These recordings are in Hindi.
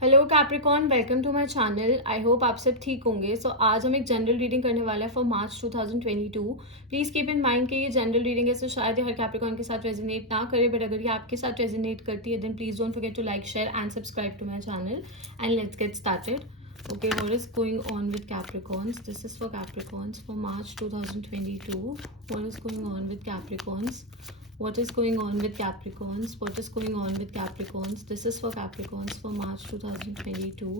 Hello Capricorn, welcome to my channel. I hope आप सब ठीक होंगे। आज हम एक जनरल रीडिंग करने वाले हैं for March 2022। Please keep in mind कि ये जनरल रीडिंग है, तो शायद ये हर कैप्रिकॉन के साथ रेजोनेट ना करे, बट अगर ये आपके साथ रेजोनेट करती है then please don't forget to like, share and subscribe to my channel and let's get started. Okay, what is going on with Capricorns? This is for Capricorns for March 2022. What is going on with Capricorns? What is going on with Capricorns? What is going on with Capricorns? This is for Capricorns for March 2022.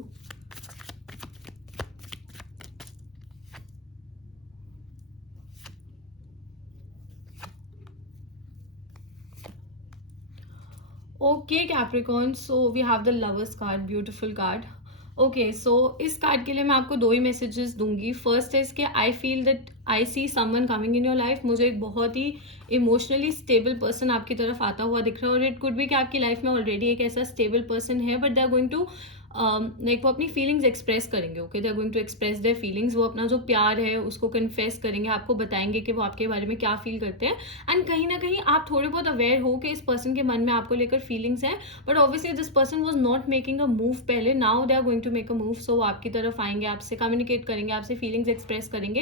Okay, Capricorn. So we have the Lovers card, beautiful card. Okay so इस कार्ड के लिए मैं आपको दो ही मैसेजेस दूंगी. फर्स्ट है इसके, आई feel that I see someone coming in your life. मुझे एक बहुत ही इमोशनली स्टेबल पर्सन आपकी तरफ आता हुआ दिख रहा है, और इट कुड भी कि आपकी लाइफ में ऑलरेडी एक ऐसा स्टेबल पर्सन है, but they are going to like वो अपनी फीलिंग्स एक्सप्रेस करेंगे. Okay, they are going to express their feelings. वो अपना जो प्यार है उसको कन्फेस करेंगे, आपको बताएंगे कि वो आपके बारे में क्या फील करते हैं. एंड कहीं ना कहीं आप थोड़े बहुत अवेयर हो कि इस पर्सन के मन में आपको लेकर फीलिंग्स हैं, but obviously this person was not making a move पहले. Now they are going to make a move. So वो आपकी तरफ आएंगे, आपसे कम्युनिकेट करेंगे, आपसे फीलिंग्स एक्सप्रेस करेंगे.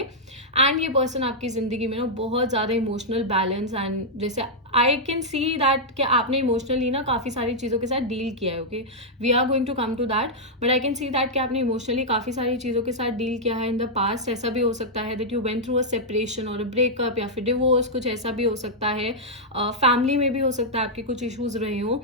एंड ये पर्सन आपकी जिंदगी में ना बहुत ज़्यादा इमोशनल बैलेंस एंड जैसे आई कैन सी दैट कि आपने इमोशनली ना काफ़ी सारी चीज़ों के साथ डील किया है. Okay, we are going to come to that, but I can see that कि आपने इमोशनली काफ़ी सारी चीज़ों के साथ डील किया है इन द पास्ट. ऐसा भी हो सकता है that you went through a separation और अ ब्रेकअप, या फिर डिवोर्स, कुछ ऐसा भी हो सकता है. फैमिली में भी हो सकता है आपके कुछ इश्यूज रहे हों.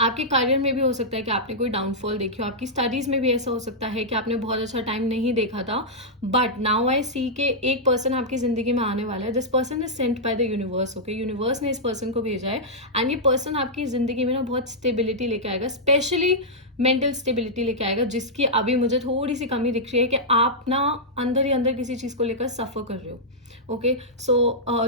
आपके करियर में भी हो सकता है कि आपने कोई डाउनफॉल देखी हो. आपकी स्टडीज़ में भी ऐसा हो सकता है कि आपने बहुत अच्छा टाइम नहीं देखा था. बट नाउ आई सी के एक पर्सन आपकी ज़िंदगी में आने वाला है. This person is sent by the universe. Okay, universe ने इस पर्सन को भेजा है, एंड ये पर्सन आपकी ज़िंदगी में ना बहुत स्टेबिलिटी लेके आएगा, स्पेशली मेंटल स्टेबिलिटी लेके आएगा, जिसकी अभी मुझे थोड़ी सी कमी दिख रही है कि आप ना अंदर ही अंदर किसी चीज़ को लेकर सफ़र कर रहे हो. ओके सो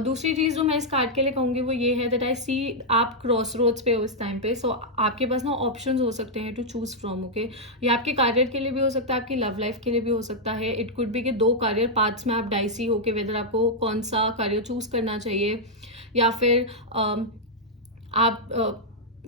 दूसरी चीज़ जो मैं इस कार्ड के लिए कहूँगी वो ये है दैट आई सी आप क्रॉस रोड्स पे हो इस टाइम पे. सो आपके पास ना ऑप्शंस हो सकते हैं टू चूज़ फ्रॉम. ओके, ये आपके करियर के लिए भी हो सकता है, आपकी लव लाइफ के लिए भी हो सकता है. इट कुड बी कि दो करियर पाथ्स में आप डाइसी हो कि वेदर आपको कौन सा करियर चूज़ करना चाहिए, या फिर आप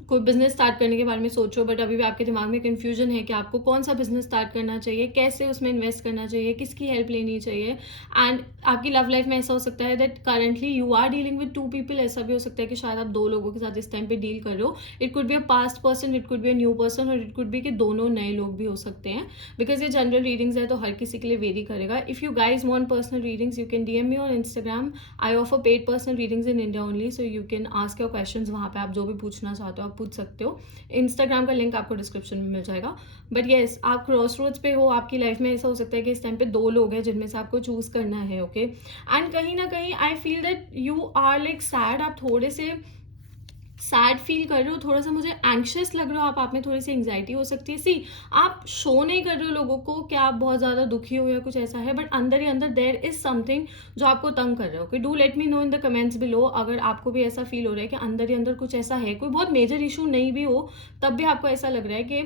कोई बिजनेस स्टार्ट करने के बारे में सोचो, बट अभी भी आपके दिमाग में कन्फ्यूजन है कि आपको कौन सा बिजनेस स्टार्ट करना चाहिए, कैसे उसमें इन्वेस्ट करना चाहिए, किसकी हेल्प लेनी चाहिए. एंड आपकी लव लाइफ में ऐसा हो सकता है that currently you are dealing with two people. ऐसा भी हो सकता है कि शायद आप दो लोगों के साथ इस टाइम पे डील कर रहे हो. It could be a past person, it could be a new person, और इट कुड बी कि दोनों नए लोग भी हो सकते हैं. बिकॉज ये जनरल रीडिंग्स है तो हर किसी के लिए वेरी करेगा. If you guys want personal readings you can DM me on Instagram. I offer paid personal readings in India only, so you can ask your questions. वहाँ पे आप जो भी पूछना चाहते हो आप पूछ सकते हो. इंस्टाग्राम का लिंक आपको डिस्क्रिप्शन में मिल जाएगा. बट येस, आप क्रॉस रोड्स पे हो. आपकी लाइफ में ऐसा हो सकता है कि इस टाइम पे दो लोग हैं जिनमें से आपको चूज करना है. ओके, एंड कहीं ना कहीं I feel that you are like sad. आप थोड़े से सैड फील कर रहे हो, थोड़ा सा मुझे एंक्शियस लग रहे हो आप में थोड़ी सी एंग्जाइटी हो सकती है. सी, आप शो नहीं कर रहे हो लोगों को कि आप बहुत ज़्यादा दुखी हो या कुछ ऐसा है, बट अंदर ही अंदर देयर इज समथिंग जो आपको तंग कर रहे हो. Okay, do let me know in the comments below अगर आपको भी ऐसा फील हो रहा है कि अंदर ही अंदर कुछ ऐसा है. कोई बहुत मेजर इशू नहीं भी हो तब भी आपको ऐसा लग रहा है कि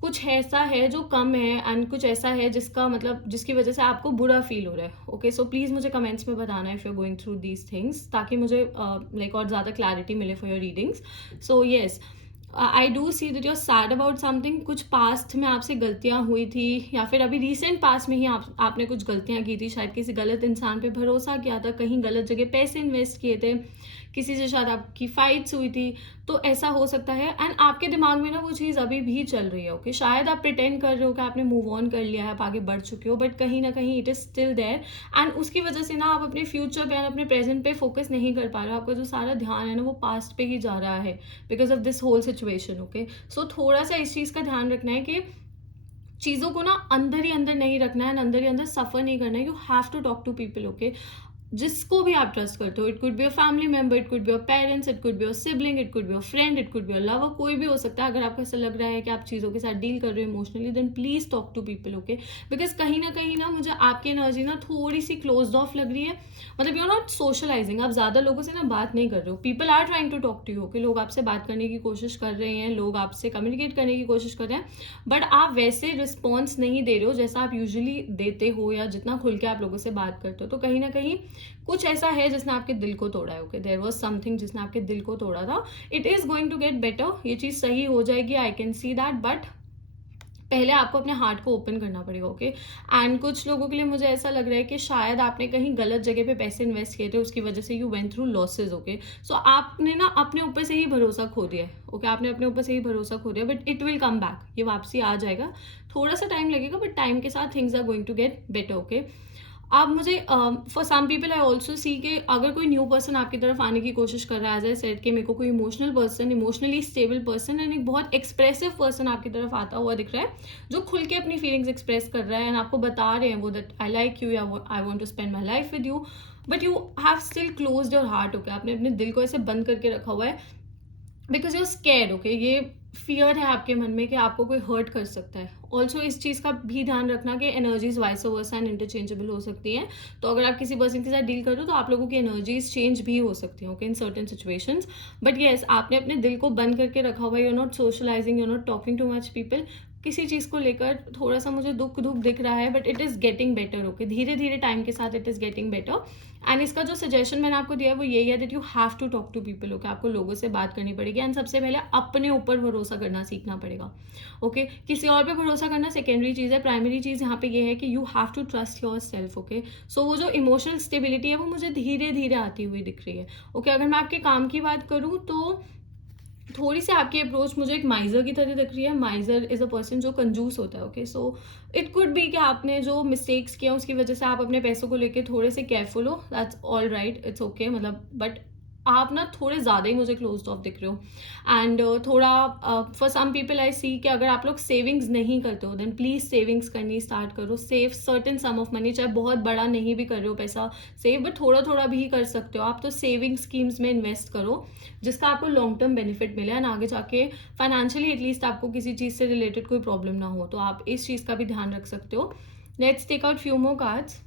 कुछ ऐसा है जो कम है, एंड कुछ ऐसा है जिसका मतलब जिसकी वजह से आपको बुरा फील हो रहा है. ओके, सो प्लीज़ मुझे कमेंट्स में बताना if you are going through these things, ताकि मुझे लाइक और ज़्यादा क्लैरिटी मिले for your readings. So yes, I do see that you are sad about something. कुछ पास्ट में आपसे गलतियां हुई थी, या फिर अभी रिसेंट पास्ट में ही आपने कुछ गलतियां की थी. शायद किसी गलत इंसान पे भरोसा किया था, कहीं गलत जगह पैसे इन्वेस्ट किए थे, किसी से शायद आपकी फाइट्स हुई थी. तो ऐसा हो सकता है, एंड आपके दिमाग में ना वो चीज़ अभी भी चल रही है. ओके, शायद आप प्रिटेंड कर रहे हो कि आपने मूव ऑन कर लिया है, आप आगे बढ़ चुके हो, बट कहीं ना कहीं it is still there. And उसकी वजह से ना आप अपने फ्यूचर पे एंड अपने प्रेजेंट पे फोकस नहीं कर पा रहे हो. आपका जो सारा ध्यान है ना वो पास्ट पे ही जा रहा है because of this whole situation. Okay, so थोड़ा सा इस चीज़ का ध्यान रखना है कि चीज़ों को ना अंदर ही अंदर नहीं रखना है, अंदर ही अंदर सफ़र नहीं करना है. You have to talk to people. Okay, जिसको भी आप ट्रस्ट करते हो. It could be a family member, it could be a parents, it could be a sibling, it could be a friend, it could be a lover, कोई भी हो सकता है. अगर आपको ऐसा लग रहा है कि आप चीज़ों के साथ डील कर रहे हो emotionally, then please talk to people. Okay, because कहीं ना मुझे आपकी एनर्जी ना थोड़ी सी क्लोज ऑफ लग रही है. मतलब यू आर नॉट सोशलाइजिंग, आप ज़्यादा लोगों से ना बात नहीं कर रहे हो. People are trying to talk to you. Okay, लोग आपसे बात करने की कोशिश कर रहे हैं, लोग आपसे कम्युनिकेट करने की कोशिश कर रहे हैं, बट आप वैसे रिस्पॉन्स नहीं दे रहे हो जैसा आप यूजुअली देते हो, या जितना खुल के आप लोगों से बात करते हो. तो कहीं ना कहीं कुछ ऐसा है जिसने आपके दिल को तोड़ा है. ओके, देयर वाज समथिंग जिसने आपके दिल को तोड़ा था. It is going to get better. ये चीज़ सही हो जाएगी, I can see that. But पहले आपको अपने हार्ट को ओपन करना पड़ेगा, ओके। एंड कुछ लोगों के लिए मुझे ऐसा लग रहा है कि शायद आपने कहीं गलत जगह पे पैसे इन्वेस्ट किए थे, उसकी वजह से you went through losses, okay. So आपने ना अपने ऊपर से ही भरोसा खो दिया है, ओके। आपने अपने ऊपर से ही भरोसा खो दिया, but it will come back, ये वापसी आ जाएगा। थोड़ा सा टाइम लगेगा, बट टाइम के साथ things are going to get better, okay. आप मुझे for some people I also see के अगर कोई न्यू पर्सन आपकी तरफ आने की कोशिश कर रहा है, एज आई सेड कि मेरे को कोई emotional person, emotionally stable person and एक बहुत एक्सप्रेसिव पर्सन आपकी तरफ आता हुआ दिख रहा है, जो खुल के अपनी फीलिंग्स एक्सप्रेस कर रहा है एंड आपको बता रहे हैं वो दैट आई लाइक यू या I want to spend my life with you, but you have still closed your heart, okay. आपने अपने दिल को ऐसे बंद करके रखा हुआ है because you are scared, okay. ये फियर है आपके मन में कि आपको कोई हर्ट कर सकता है। ऑल्सो इस चीज़ का भी ध्यान रखना कि energies vice versa and interchangeable हो सकती हैं। तो अगर आप किसी पर्सन के साथ डील कर रहे हो तो आप लोगों की एनर्जीज चेंज भी हो सकती हैं, okay, in certain situations. But yes, आपने अपने दिल को बंद करके रखा हुआ है, you are not socialising, you are not talking too much people. किसी चीज़ को लेकर थोड़ा सा मुझे दुख दिख रहा है, but it is getting better, okay. धीरे धीरे टाइम के साथ it is getting better. And इसका जो सजेशन मैंने आपको दिया है वो यही है that you have to talk to people, okay. आपको लोगों से बात करनी पड़ेगी एंड सबसे पहले अपने ऊपर भरोसा करना सीखना पड़ेगा, ओके। किसी और पे भरोसा करना सेकेंडरी चीज़ है, प्राइमरी चीज़ यहाँ पे ये है कि you have to trust yourself, okay. So वो जो इमोशनल स्टेबिलिटी है वो मुझे धीरे धीरे आती हुई दिख रही है, ओके। अगर मैं आपके काम की बात करूँ तो थोड़ी सी आपकी अप्रोच मुझे एक माइजर की तरह दिख रही है। माइजर इज अ पर्सन जो कंजूस होता है, okay. So it could be कि आपने जो मिस्टेक्स किया उसकी वजह से आप अपने पैसों को लेके थोड़े से केयरफुल हो, that's all right, it's okay, मतलब बट आप ना थोड़े ज़्यादा ही मुझे क्लोज ऑफ दिख रहे हो। एंड थोड़ा फॉर सम पीपल आई सी कि अगर आप लोग सेविंग्स नहीं करते हो देन प्लीज़ सेविंग्स करनी स्टार्ट करो। Save certain some of money, चाहे बहुत बड़ा नहीं भी कर रहे हो पैसा सेव, बट थोड़ा थोड़ा भी कर सकते हो आप। तो सेविंग स्कीम्स में इन्वेस्ट करो जिसका आपको लॉन्ग टर्म बेनिफिट मिले एंड आगे जाके फाइनेंशियली एटलीस्ट आपको किसी चीज़ से रिलेटेड कोई प्रॉब्लम ना हो। तो आप इस चीज़ का भी ध्यान रख सकते हो। Let's take out few more cards.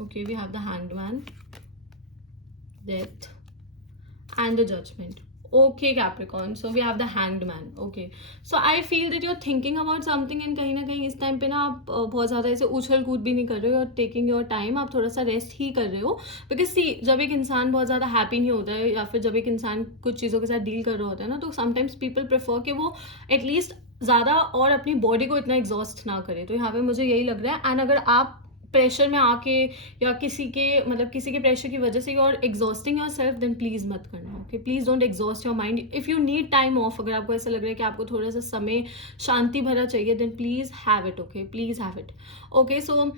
Okay, we have the Hanged Man, Death, and the Judgment. Okay, Capricorn. So we have the Hanged Man. Okay. So I feel that you're thinking about something and कहीं ना कहीं इस टाइम पे ना आप बहुत ज़्यादा ऐसे उछल कूद भी नहीं कर रहे हो, और टेकिंग योर टाइम, आप थोड़ा सा रेस्ट ही कर रहे हो। बिकॉज सी, जब एक इंसान बहुत ज़्यादा हैप्पी नहीं होता है या फिर जब एक इंसान कुछ चीज़ों के साथ डील कर रहा होता है ना, तो समटाइम्स पीपल प्रेफर कि वो एटलीस्ट ज़्यादा और अपनी बॉडी को इतना एग्जॉस्ट ना करे। तो यहाँ पे मुझे यही लग रहा है। एंड अगर आप प्रेशर में आके या किसी के प्रेशर की वजह से और exhausting yourself, then please मत करना, ओके। Please don't exhaust your mind. If you need time off, अगर आपको ऐसा लग रहा है कि आपको थोड़ा सा समय शांति भरा चाहिए, then please have it, okay. Please have it, okay. So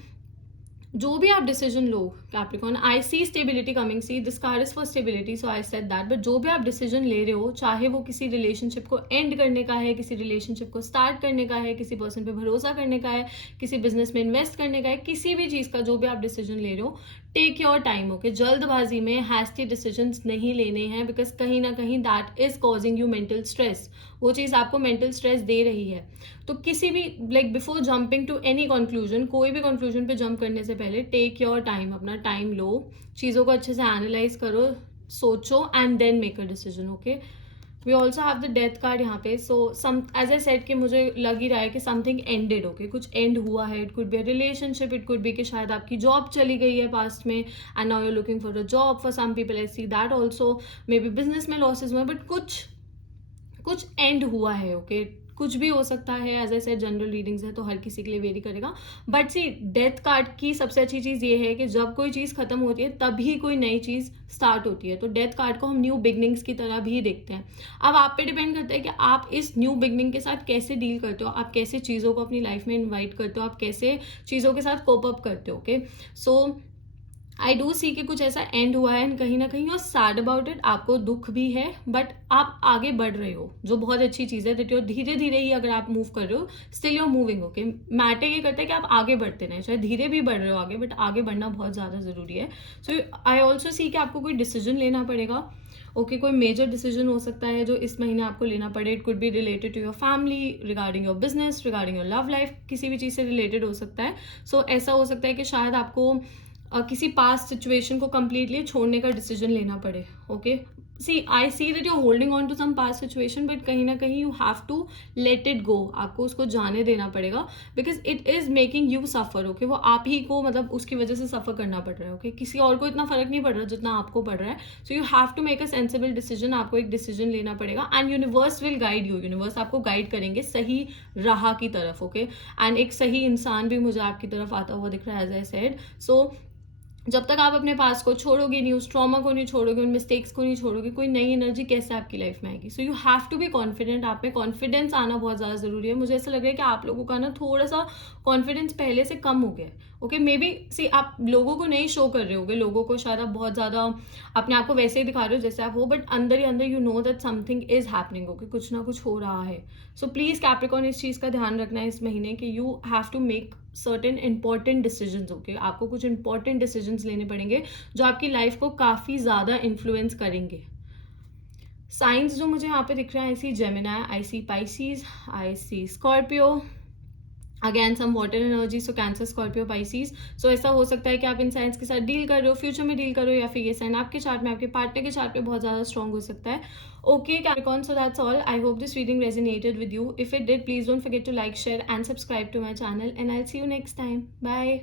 जो भी आप डिसीजन लो Capricorn, I see stability coming, see this card is for stability, so I said that. But जो भी आप डिसीजन ले रहे हो, चाहे वो किसी रिलेशनशिप को एंड करने का है, किसी रिलेशनशिप को स्टार्ट करने का है, किसी पर्सन पे भरोसा करने का है, किसी बिजनेस में इन्वेस्ट करने का है, किसी भी चीज़ का जो भी आप डिसीजन ले रहे हो, टेक योर टाइम, ओके। जल्दबाजी में हैस्टी डिसीजंस नहीं लेने हैं, बिकॉज कहीं ना कहीं that is causing you mental stress. वो चीज़ आपको मेंटल स्ट्रेस दे रही है। तो किसी भी like before jumping to any conclusion, कोई भी कंक्लूजन पे जंप करने से पहले टेक योर टाइम, अपना टाइम लो, चीज़ों को अच्छे से एनालाइज करो, सोचो and then make a decision, okay. We also have the death card यहाँ पे। सो सम एज आई सेड कि मुझे लग ही रहा है कि समथिंग एंडेड, ओके। कुछ एंड हुआ है। It could be a relationship, it could be कि शायद आपकी जॉब चली गई है पास्ट में and now you looking for a job. For some people I see that also, maybe business में लॉसेज हुए, बट कुछ एंड हुआ है, ओके। कुछ भी हो सकता है, as I said general readings है तो हर किसी के लिए वेरी करेगा। बट सी, डेथ कार्ड की सबसे अच्छी चीज़ ये है कि जब कोई चीज़ खत्म होती है तभी कोई नई चीज़ स्टार्ट होती है। तो डेथ कार्ड को हम न्यू बिगनिंग्स की तरह भी देखते हैं। अब आप पे डिपेंड करता है कि आप इस न्यू बिगनिंग के साथ कैसे डील करते हो, आप कैसे चीज़ों को अपनी लाइफ में इन्वाइट करते हो, आप कैसे चीज़ों के साथ कोप अप करते हो, ओके। सो आई डू सी कि कुछ ऐसा एंड हुआ है एंड कहीं ना कहीं यूर सैड अबाउट इट, आपको दुख भी है, बट आप आगे बढ़ रहे हो, जो बहुत अच्छी चीज़ है। दैट यूर धीरे धीरे ही अगर आप मूव कर रहे हो, still you're moving, okay. Matter ये करता है कि आप आगे बढ़ते रहें, चाहे धीरे भी बढ़ रहे हो आगे, बट आगे बढ़ना बहुत ज़्यादा ज़रूरी है। सो आई ऑल्सो सी कि आपको कोई डिसीजन लेना पड़ेगा, ओके। कोई मेजर डिसीजन हो सकता है जो इस महीने आपको लेना पड़े। It could be related to your family, regarding your business, regarding your love life, किसी भी चीज़ से रिलेटेड हो सकता है। सो ऐसा हो सकता है कि शायद आपको किसी पास्ट सिचुएशन को कम्प्लीटली छोड़ने का डिसीजन लेना पड़े, okay see I see that you are holding on to some past situation, but कहीं ना कहीं you have to let it go, आपको उसको जाने देना पड़ेगा, because it is making you suffer. Okay वो आप ही को मतलब उसकी वजह से सफर करना पड़ रहा है। ओके किसी और को इतना फर्क नहीं पड़ रहा जितना आपको पड़ रहा है। So you have to make a sensible decision, आपको एक डिसीजन लेना पड़ेगा and universe will guide you, universe आपको गाइड करेंगे सही राह की तरफ। ओके एंड एक सही इंसान भी मुझे आपकी तरफ आता हुआ दिख रहा है, एज आई सेड। सो जब तक आप अपने पास को छोड़ोगे नहीं, उस ट्रॉमा को नहीं छोड़ोगे, उन मिस्टेक्स को नहीं छोड़ोगे, कोई नई एनर्जी कैसे आपकी लाइफ में आएगी। So you have to be confident, आप में कॉन्फिडेंस आना बहुत ज़्यादा ज़रूरी है। मुझे ऐसा लग रहा है कि आप लोगों का ना थोड़ा सा कॉन्फिडेंस पहले से कम हो गया है। ओके मे बी सी आप लोगों को नहीं शो कर रहे होगे, लोगों को शायद आप बहुत ज़्यादा अपने आप को वैसे ही दिखा रहे हो जैसे आप हो, बट अंदर ही अंदर you know that something is happening. Okay कुछ ना कुछ हो रहा है। सो प्लीज़ कैप्रिकॉर्न इस चीज़ का ध्यान रखना है इस महीने कि you have to make certain important decisions. Okay आपको कुछ इंपॉर्टेंट डिसीजंस लेने पड़ेंगे जो आपकी लाइफ को काफ़ी ज़्यादा इन्फ्लुएंस करेंगे। साइंस जो मुझे यहाँ पे दिख रहा है, I see Gemini, I see Pisces, I see Scorpio, again some water energy, so Cancer Scorpio Pisces. So ऐसा हो सकता है कि आप इन साइंस के साथ डील कर रहे हो, फ्यूचर में डील कर रहे हो, या फिर ये साइन आपके चार्ट में, आपके पार्टनर के चार्ट पे बहुत ज़्यादा स्ट्रॉन्ग हो सकता है। Okay Capricorn, so that's all. I hope this reading resonated with you. If it did, please don't forget to like, share and subscribe to my channel, and I will see you next time. Bye.